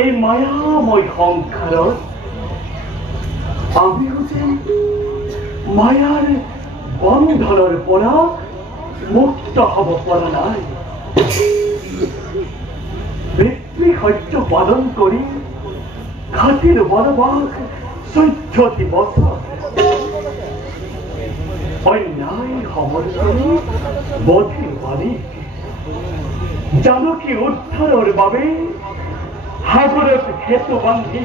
এই মায়াময় সংসাৰত আমি যে মায়াৰ বন্ধনৰ পৰা মুক্ত হ'ব পৰা নাই। ব্যক্তি সত্য পালন কৰি খাতিৰ বনবাস 14টি বছৰ অন্যায় সমৰ্থনী বধিৰ বাণী জানকী উদ্ধাৰৰ বাবে সাগৰত সেতু বান্ধি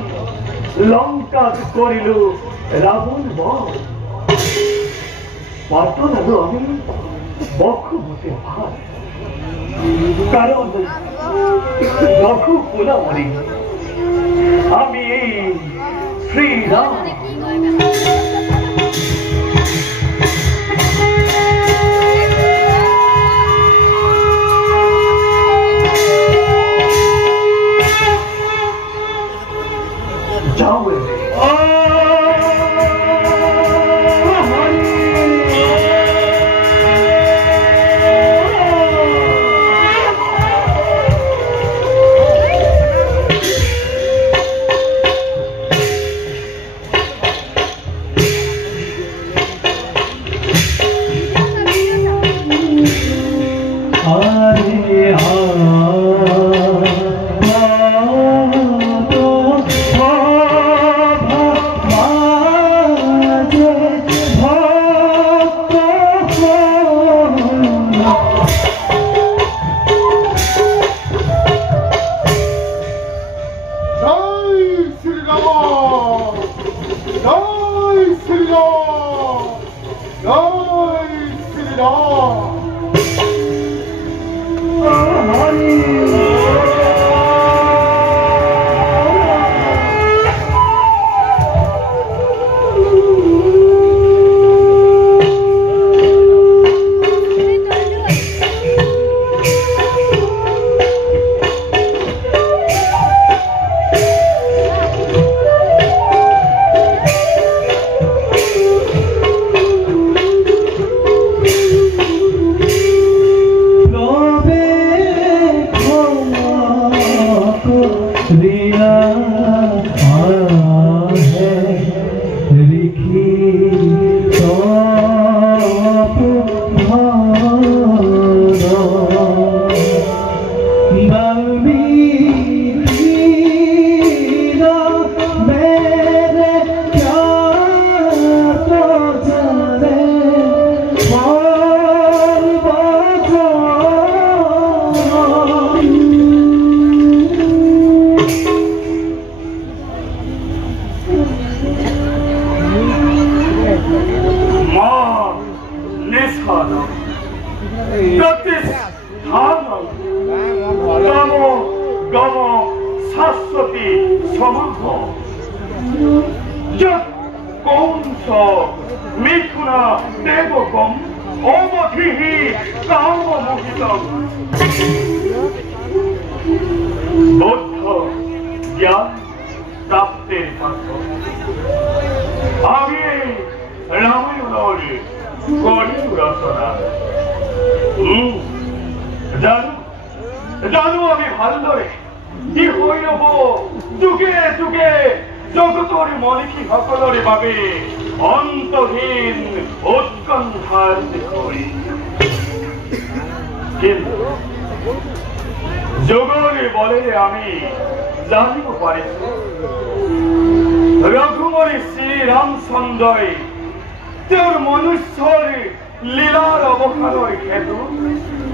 লংকাত কৰিলো ৰাৱণ বধ। পাতলালো আমি বক্ষপতি ভাৰ, কারণ রঘুকুলমণি আমি এই শ্রীরাম। प्रतिष्ठानं गम गम शाश्वती समाह यत् कंस मिथुना देवकम् अवधिः काममोहितम् बुद्ध ज्ञान प्राप्तिर पथ আমি রামায়ণের করি রচনা জানো আমি ভালদৰে কি হৈ ৰব যুগে যুগে জগতৰ মনিষী সকলৰে বাবে অন্তহীন উৎকণ্ঠাৰ বিষয় কিন্তু যোগৰে বলেৰে আমি জানিব পাৰিছো ৰঘুমণি শ্ৰীৰামচন্দ্ৰই তেওঁৰ মনুষ্যৰ লীলাৰ অৱসানৰ হেতু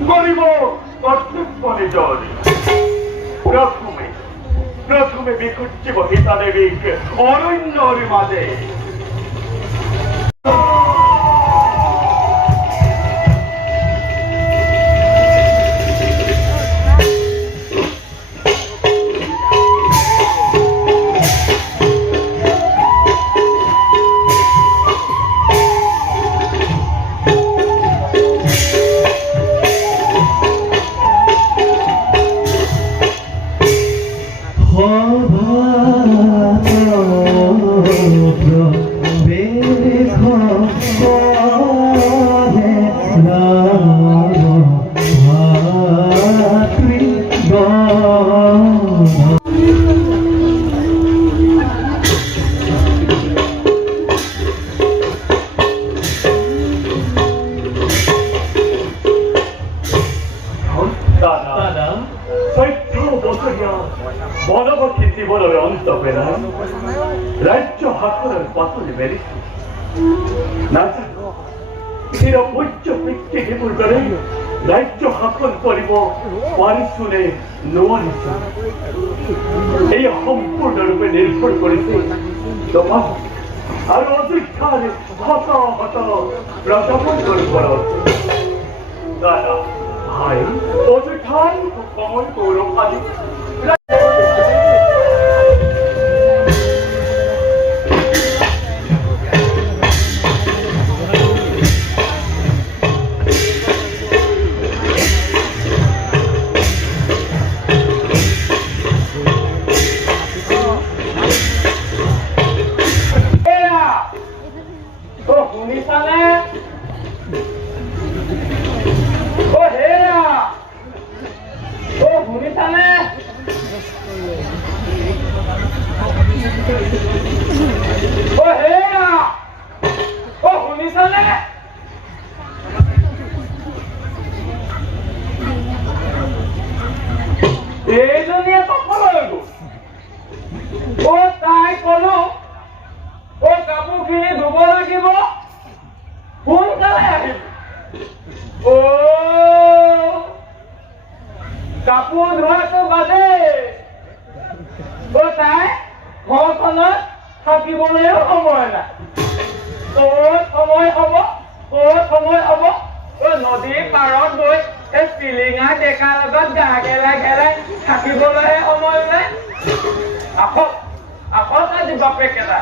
কৰিব কৰ্তব্য নিজৰ প্ৰথমে বিকচিব সীতা দেৱীক অৰণ্যৰ মাজে বনবতী জীৱনৰ অন্ত পেলাই ৰাজ্য শাসনৰ পাছলৈ মেলিছে নাজানো নিৰপৈৰ্য পিতৃদেৱৰ দৰে ৰাজ্য শাসন কৰিব পাৰিছো নে নোৱাৰিছো এই সম্পূৰ্ণৰূপে নিৰ্ভৰ কৰিছে তোমাৰ আৰু অযোধ্যাৰ শত শত প্ৰজাপতিৰ ওপৰত দাদা ভাই অযোধ্যাৰ সময় গৌৰৱ আদি কাপোৰ ধোৱাটো বাদে তাই ঘৰখনত থাকিবলৈ সময় নাই ক'ত সময় হ'ব নদীৰ পাৰত গৈ এই পিলিঙা ডেকাৰ লগত গা ঘেৰাই থাকিবলৈহে সময় নাই আকৌ আজি বাপেকেইটা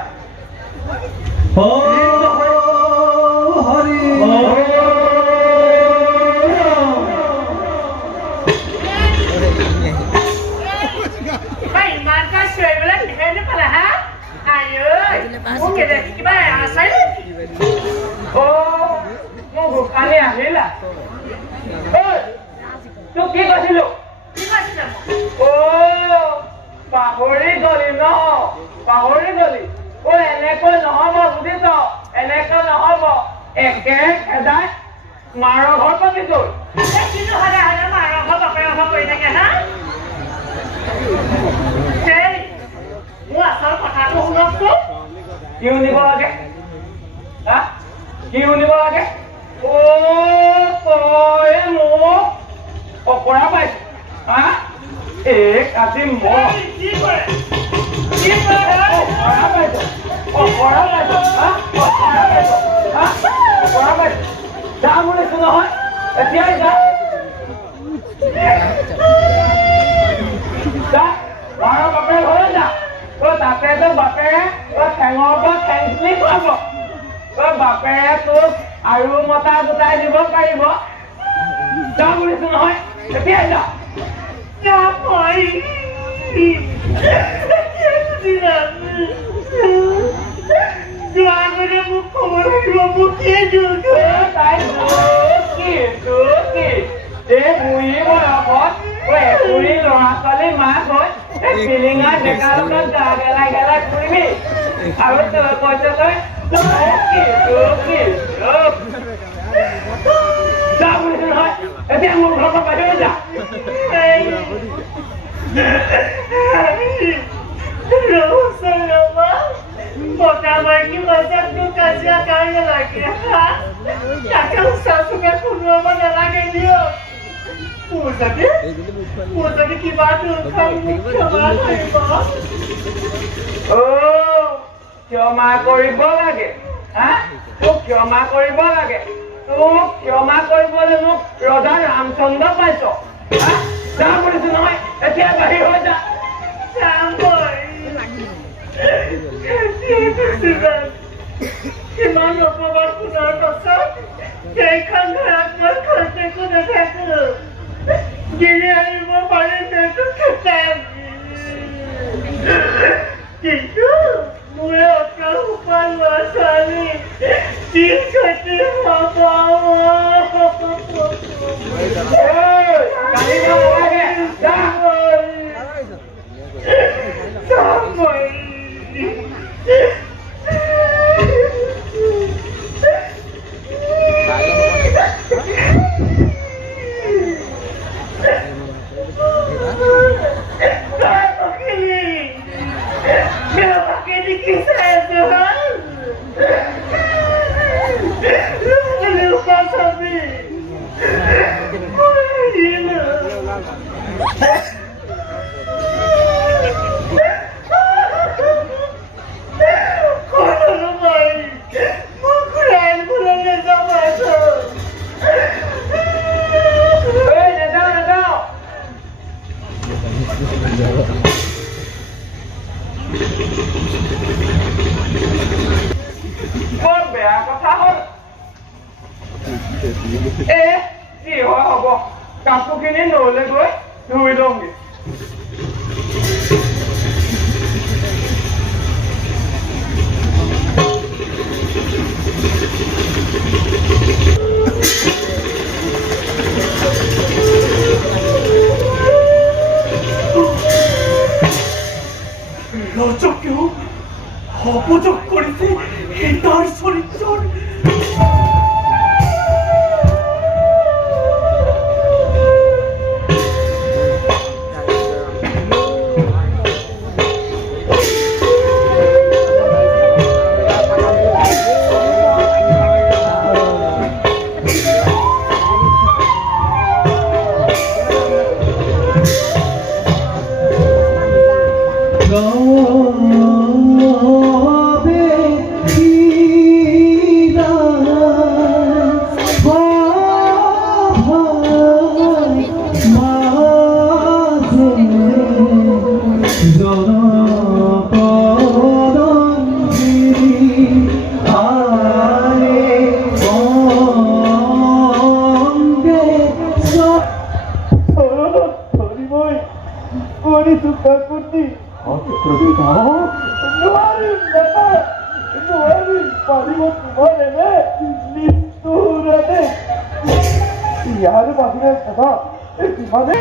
পাহৰি গলি এনেকৈ নহব বুজিছ এনেকৈ নহব একে খেদাই মাৰৰ ঘৰ পাতি গল মাৰৰ ঘৰ বাপেৰৰ ঘৰ কৰি থাকে হা মোৰ আচল কথাটো শুনকচোন কি শুনিব লাগে কি শুনিব লাগে তই মোক অপৰা পাইছ হা এই কাটি মই যাম বুলিছো নহয় এতিয়াই যা মাৰৰ বাপেৰে ঘৰলৈ যা তাতে বাপেৰে ঠেঙৰ পৰা ঠেংখিনি খুৱাব বাপেৰে তোক আৰু মতা গোটাই দিব পাৰিব যা বুলিছো নহয় এতিয়াই যা মোক খবৰ লাগিব মোক কি তাই বুঢ়ী বয়সত একুৰি ল'ৰা ছোৱালী মাক হয় চিলিঙা ডেকা লগত গা গেলাই গেলাই ফুৰিবি আৰু তই কৈছে তই যা বুলিছো নহয় এতিয়া মোৰ ঘৰৰ পৰা বাহিৰলৈ যা Boca mãe que você nunca se acalha lá que a canção que com uma maneira que deu. Puxa que bate no campo chamado aí, ó. Oh, ক্ষমা কৰিব লাগে হা তোক ক্ষমা কৰিব লাগে তোক ক্ষমা কৰিবলৈ মোক ৰজা ৰামচন্দ্ৰ পাইছ হা যা বুলিছো নহয় এতিয়া বাহিৰ হৈ যা কিমান অপমান শুনাৰ পাছত সেইখন ঘৰত মই খৰচেকো নাথাকো গিৰি আহিব পাৰে সেইটো কিন্তু মোৰে অকল উপায় লোৱা ছোৱালী কি ক্ষতি হ'ব কি হয় হ'ব কাপোৰখিনি নহ'লে গৈ ধুই লওঁগে লজকেও অপযোগ কৰিছে তাৰ চৰিত্ৰৰ ইয়াৰ বাহিৰে কথা মানে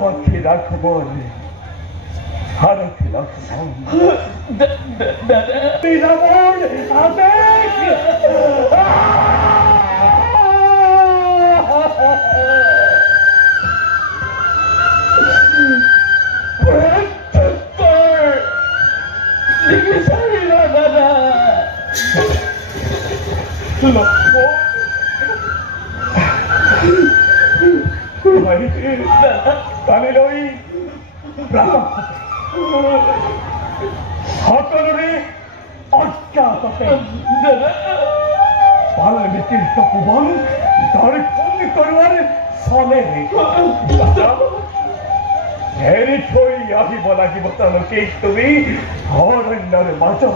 মানৱীৰা খবৰ হাৰা খেলা দাদা কালিলৈ সকলোৰে অজ্ঞাততে পাৰ্বতীৰ তপোবন দৰ্শন কৰোৱাৰ চলে হেৰি থৈ আহিব লাগিব তেওঁলোকে তুমি অৰণ্যৰ মাজত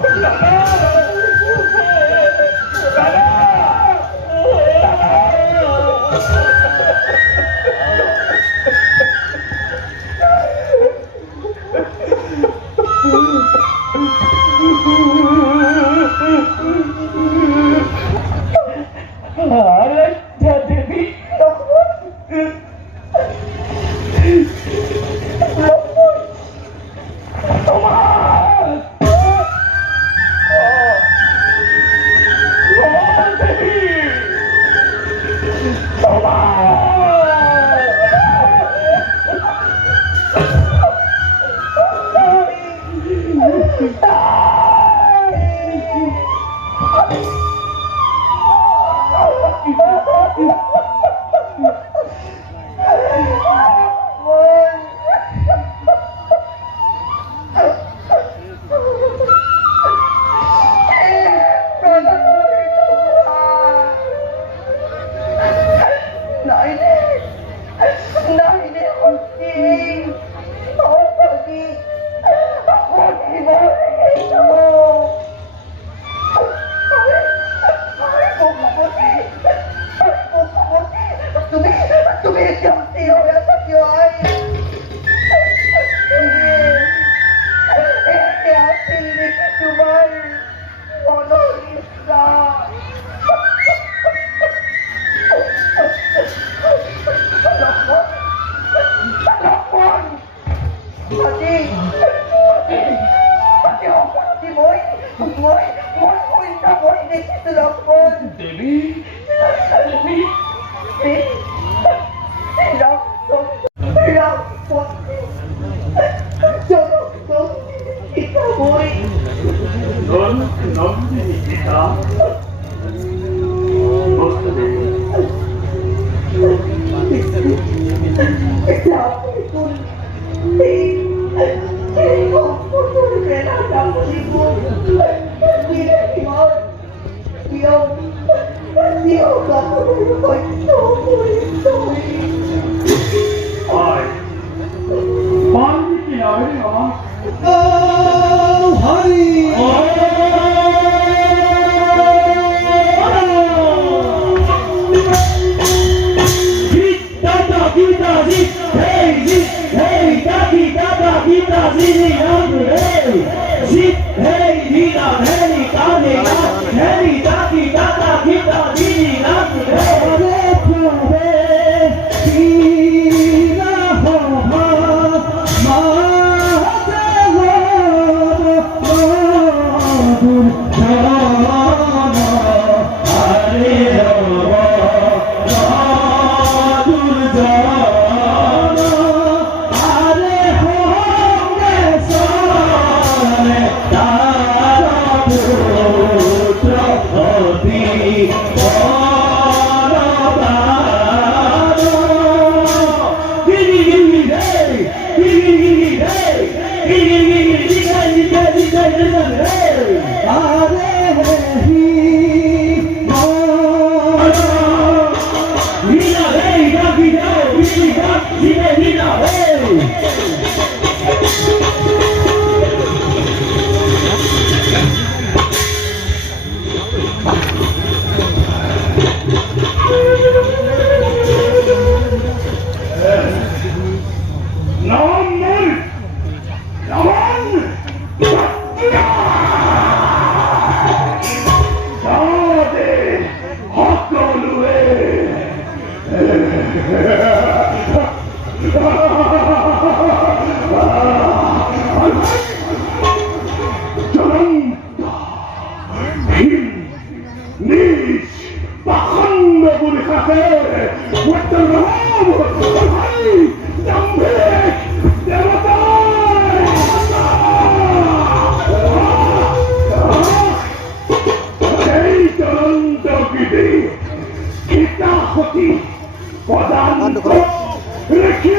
রেখি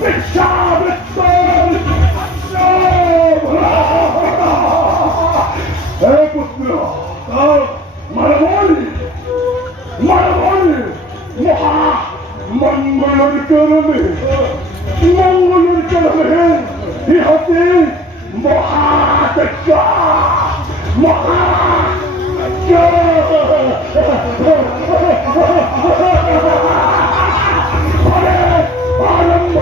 বিশ্বামিত্র পুত্র মানবল মানবল মহা মঙ্গলের কারণে ইহাতে মহাযজ্ঞ আরম্ভ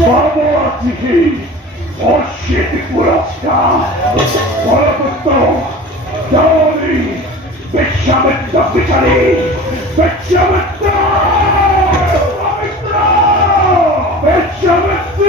বাবাজিকে অশ্বেতি পুরস্কার পরপুত্র যাওয়ারি বিশ্বামিত্র বিচারে বিশ্বামিত্র বিশ্বামিত্র বিশ্বামিত্র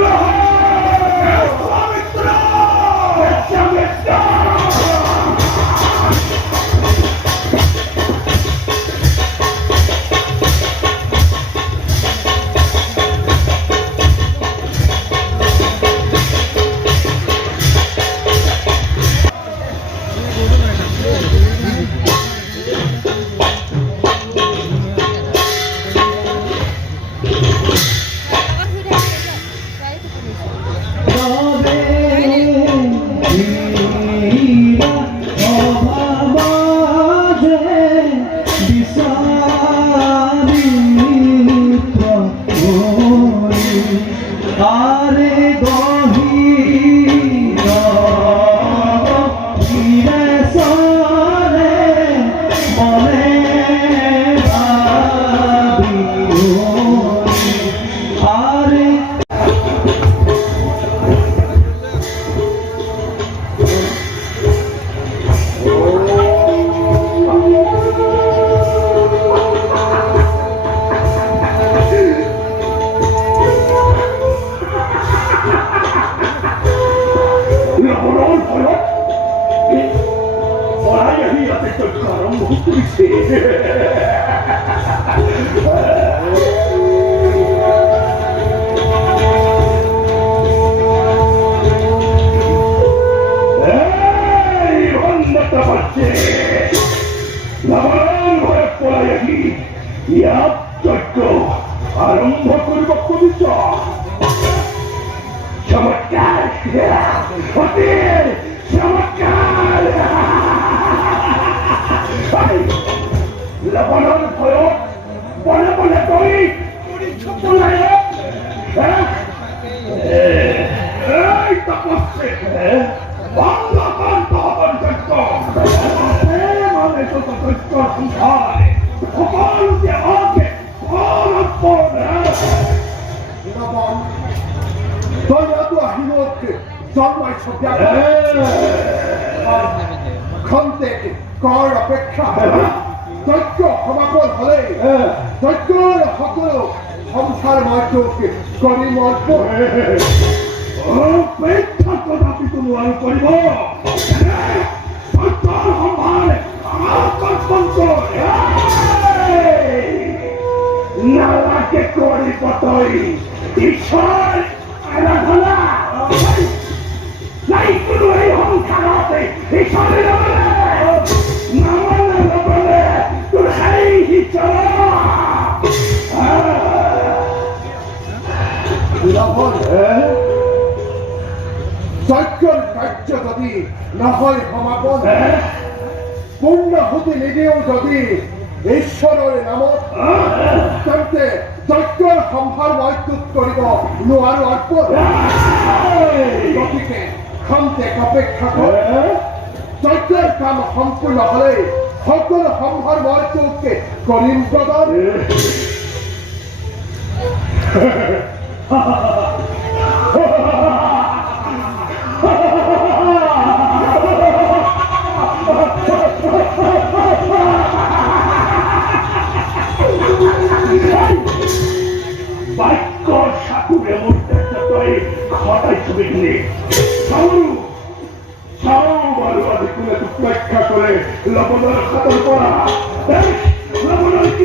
আরম্ভ করব কবিতা চমৎকার চমৎকার লবণের ভয় বলে বলে তুই এই তপস্যে বাংলা কান্ত হবার যোগ্য মানে তো তথ্য সংখ্যায় সকল যে আগে কর অপেক্ষা যজ্ঞ সমাপন হলে যজ্ঞের সকল সংসার মাধ্যমকে করিম অপেক্ষা কদাপি কোনো আর করিব সত্যর সম্ভার আমার কর্তব্য নালাকে করি পতই ঈশ্বর আরাধনা নাই কোনো এই সংসারতে ঈশ্বরের নামালে নবলে তোর এই হিচলা যজ্ঞর কার্য যদি নহয় সমাপন পূর্ণ হতে নিজেও যদি ঈশ্বৰৰ নামত তেন্তে যজ্ঞৰ সম্ভাৰ মজবুত কৰিব নোৱাৰো অৰ্পণ গতিকে খন্তেক অপেক্ষা কৰ যজ্ঞৰ কাম সম্পূৰ্ণ হলে সকল সম্ভাৰ মজবুতকে কৰিম প্ৰদান বাক্যর সাকুরে মধ্যে ততই খটাই ছবি নিয়ে উপেক্ষা করে লবণের খাতর করা লবণের কি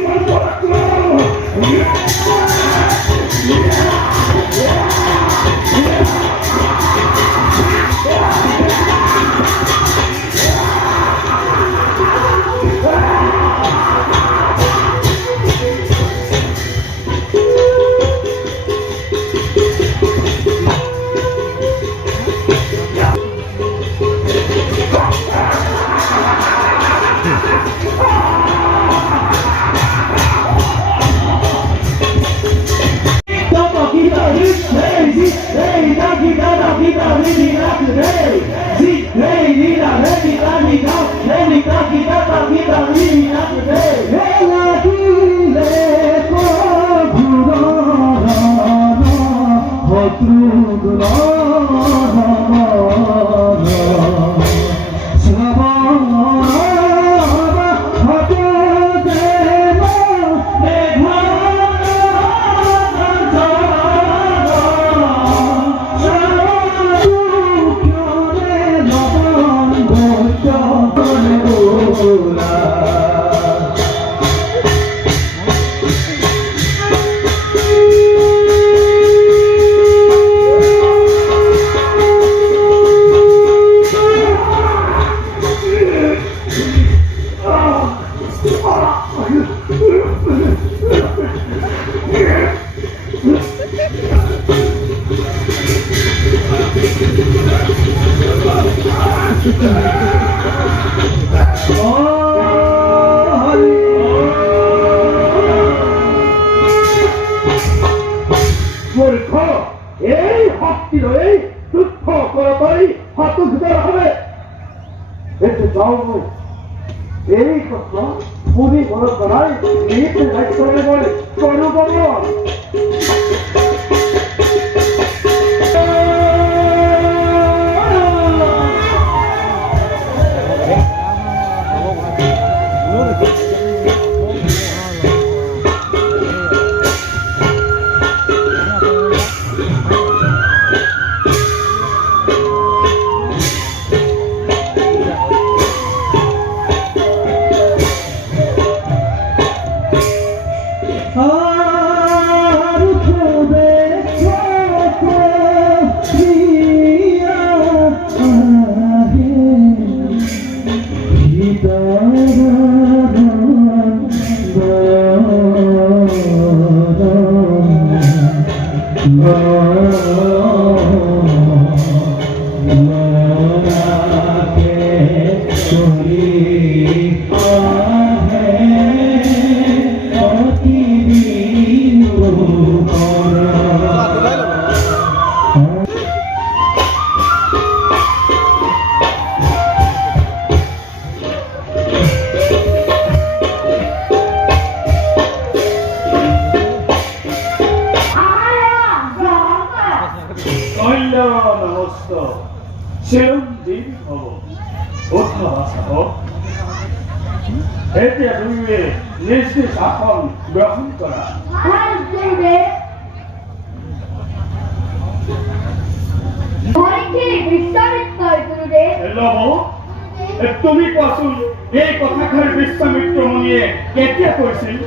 তুমি কোৱাচোন এই কথাষাৰ বিশ্বামিত্ৰ মুনিয়ে কেতিয়া কৈছিল?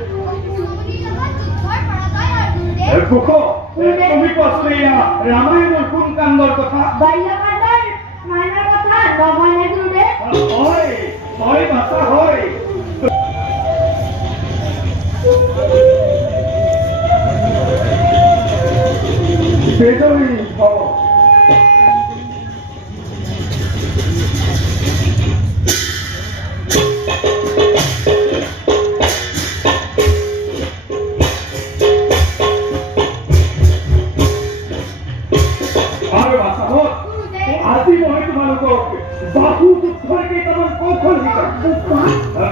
তুমি কোৱাচোন এয়া ৰামায়ণৰ কোন কাণ্ডৰ কথা? হয় হয় ভাষা হয়। বিজয়ী ভৱ।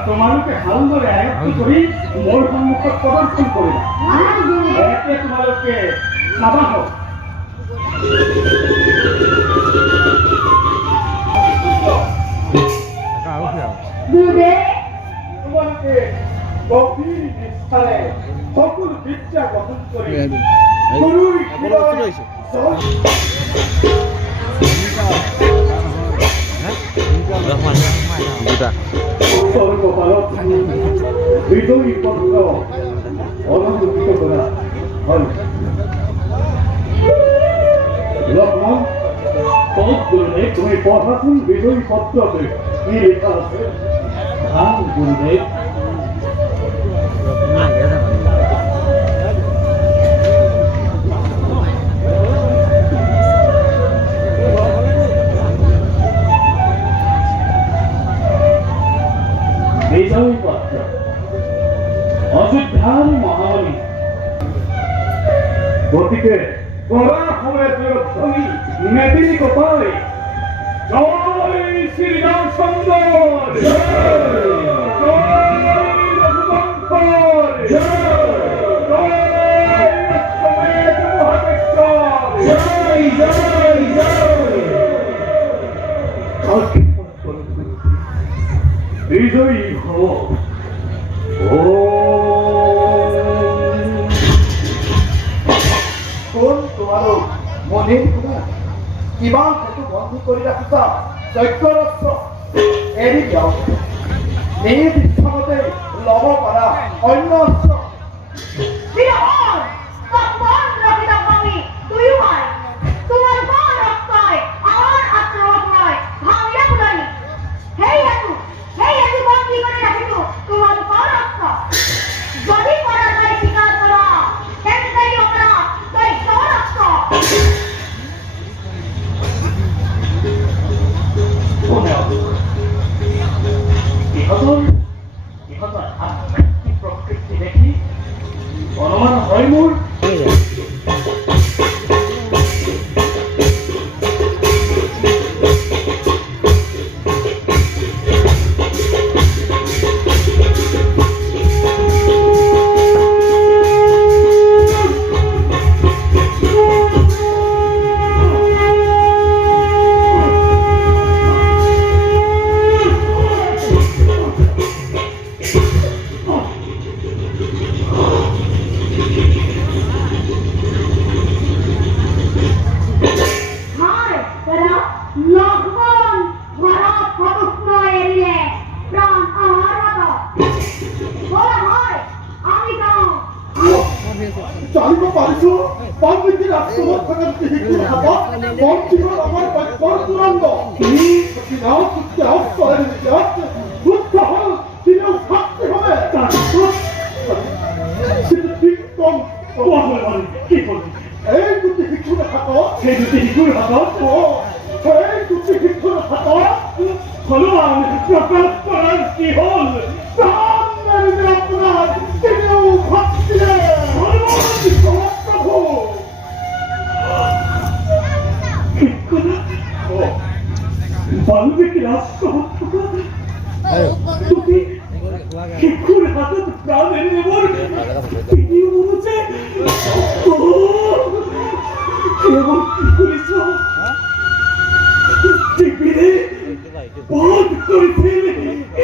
তোমালোকে ভালদৰে আয়ত্ত কৰি মোৰ সন্মুখত প্ৰদৰ্শন কৰিবা। এতিয়া তোমালোকে চাবা হওক। তোমালোকে গভীৰ নিষ্ঠাৰে সকলো বিদ্যা গ্ৰহণ কৰি গুৰুৰ সর্বপালক বিজয়ী পত্র অলঙ্কৃত করা হয়। লক্ষ্মণ পদ গুরুদেব তুমি পড়াশুন বিজয়ী পত্রতে কি লেখা আছে? ধান গুরুদেব। বিজয় পত্র অযোধ্যার মহাবলী গতিকে কড়া সময়ের জয়ধ্বনি মেদিনী কোথায় জয় শ্রীরাম চন্দ্র বিজয়ী ভব কোন তোমালোক মনে কিমান সেইটো বন্ধ কৰি ৰাখিছা যজ্ঞৰস্ত্ৰ এৰি যাওক নিজ ইচ্ছামতে ল'ব পাৰা অন্য অস্ত্ৰ ইহঁতৰ আকৃতি প্ৰকৃতি দেখি অনুমান হয় মোৰ জানিব পাৰিছো বাল্মীকিৰ আশ্ৰমত থকা শিশুৰ হাতত বঞ্চিতৰ আমাৰ বাক্যৰ চূড়ান্ত যুদ্ধ হ'ল তিনিও শাস্তি হবে এই দুটি শিশুৰ হাতত এই দুটি শিশুৰ হাতত হনুমান প্ৰকাশ কৰাৰ কি হ'ল আপোনাৰ তিনিও ভক্তিৰে প্রভু বাল্মীকি আশ্রমত থকা দুটি শিশুৰ হাতত প্ৰাণ এৰি মোৰ তিনি মনুছে কেৱল কি কৰিছ টিপিৰে বধ কৰিছিল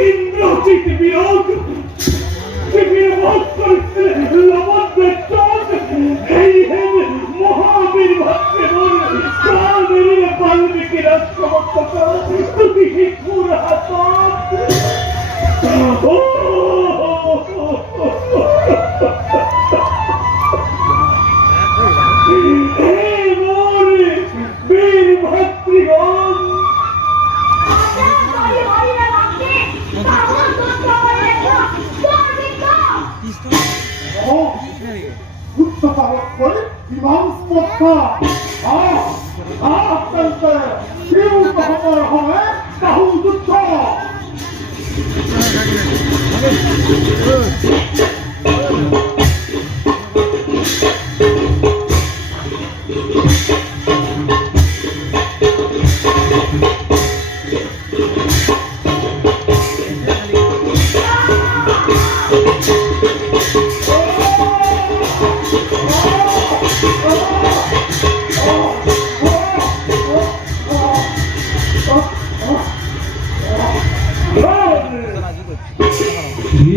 ইন্দ্ৰজিৎ বিয়োগ টিপিৰে বধ কৰিছিল লবণ বেষ্টক সেয়েহে মহাবীৰ ভক্তে মোৰ প্ৰাণ এৰিলে বাল্মীকিৰ আশ্ৰমত থকা দুটি শিশুৰ হাতত বীর ভাতৃগণ যুদ্ধ পালক করে ইমাম স্পর্শা তেন্তে কেউ তহতৰ হয় তাহো যুদ্ধ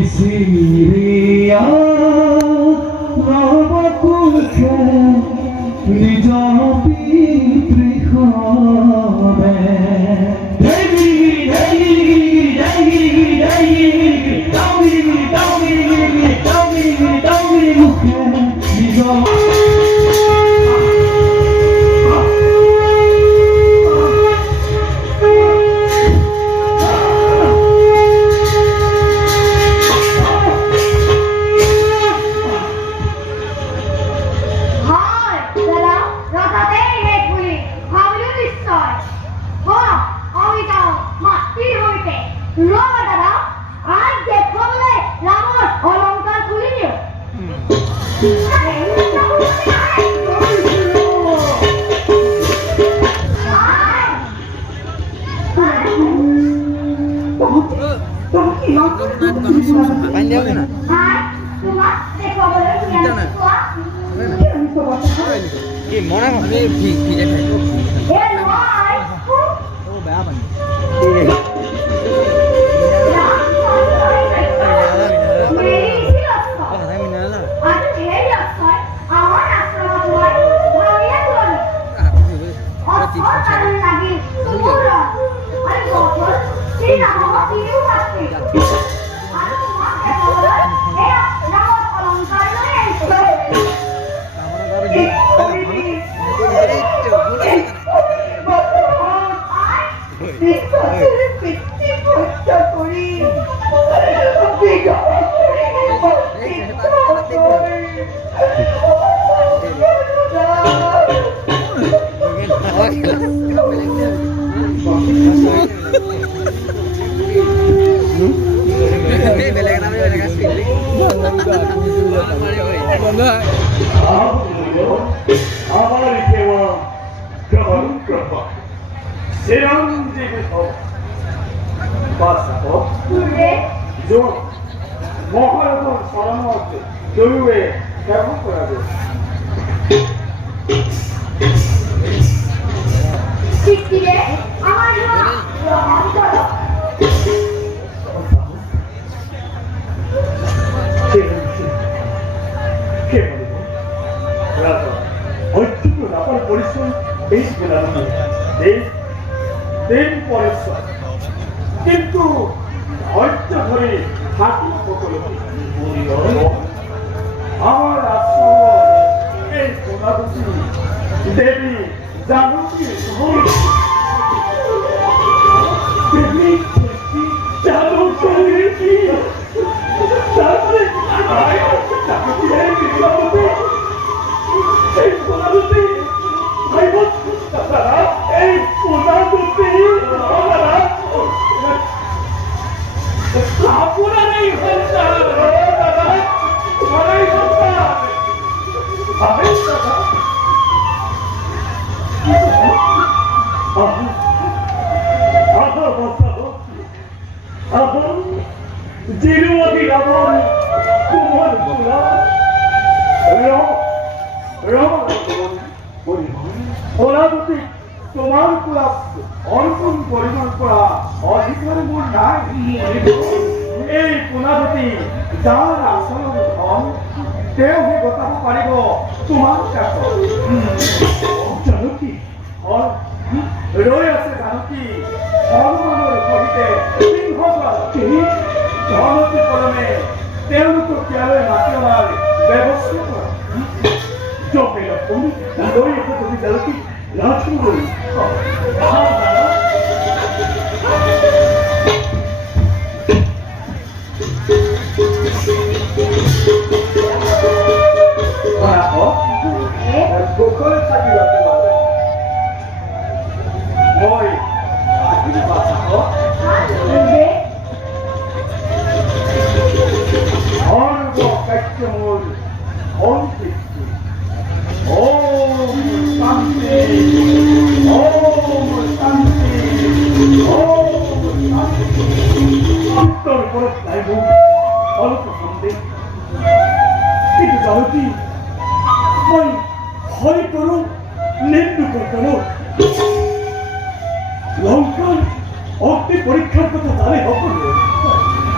Siriya Ramakulke Nijapi Trikhame পানি দেওয়া না কি মনে মনে ভিজে খাই ও বেয়া পানি মহারাজার সালামত জরুরে কেমন করাবে পরিশ্রম বেশ বেড়ানো দেন পরেশ্বর কিন্তু ধৈর্য ধরে থাকি আমার আশ্রয় এই সোনাবতী দেবী জানকী দেবী জানকী তারপরে এই সোনাবতী এই সোনাবতী আপনারা এই সন্তান দাদা তোমারই সন্তান আমি দাদা এখন জিরুয়াদি রাবণ কুমার গুলা ওনাদতি তোমার কুলা অর্পণ পরিমাণ করা অধিকার মোর নাই এই পুনাদতি যার আসল ধন তেওঁ হে গতাব পাৰিব তোমাৰ কাষ জানকী ৰৈ আছে জানকী হনুমানৰ সহিতে ধনতি কলমে তেওঁলোকক ইয়ালৈ মাতি অনাৰ ব্যৱস্থা কৰা জপে লক্ষ্মী ৰৈ আছে তুমি জানকী লক্ষ্মী কিন্তু জানকী মই ভয় কৰোঁ নিন্দুক কৰোঁ লংকাৰ অগ্নি পৰীক্ষাৰ কথা জানে সকলোৱে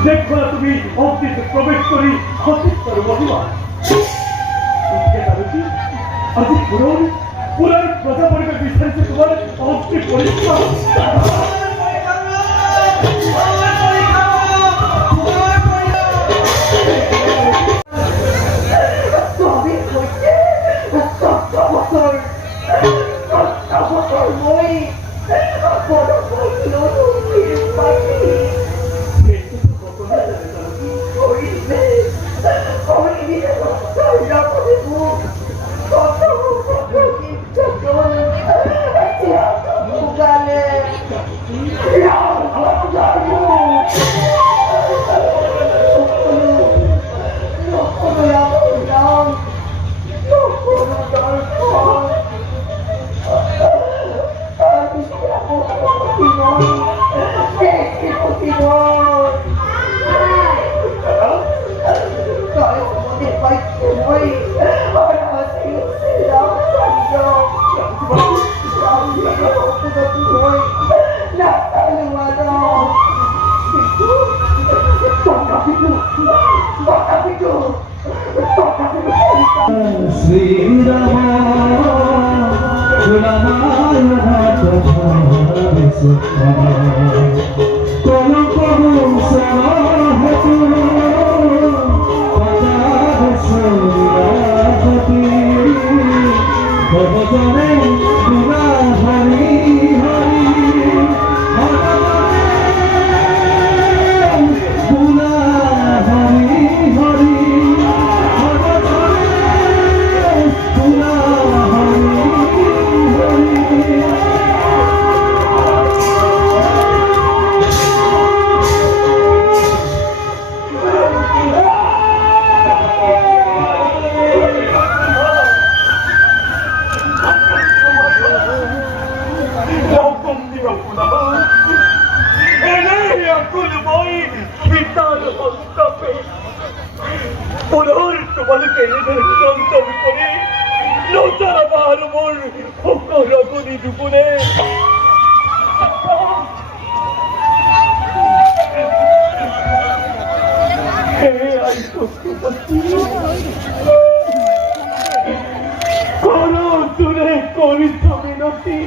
দেখুৱা তুমি অগ্নিত প্ৰৱেশ কৰি সঠিক আৰু মহিমা জানকী আজি পুনৰ প্ৰজা পৰিৱেশ বিচাৰিছে তোমাৰ অগ্নি পৰীক্ষা Yeah. শ্রীরাম রামায়ণ ভজনে গুণা হরি হরি গুণা হরি হরি গুণা হরি হরি করো তুলে করিত মিনতি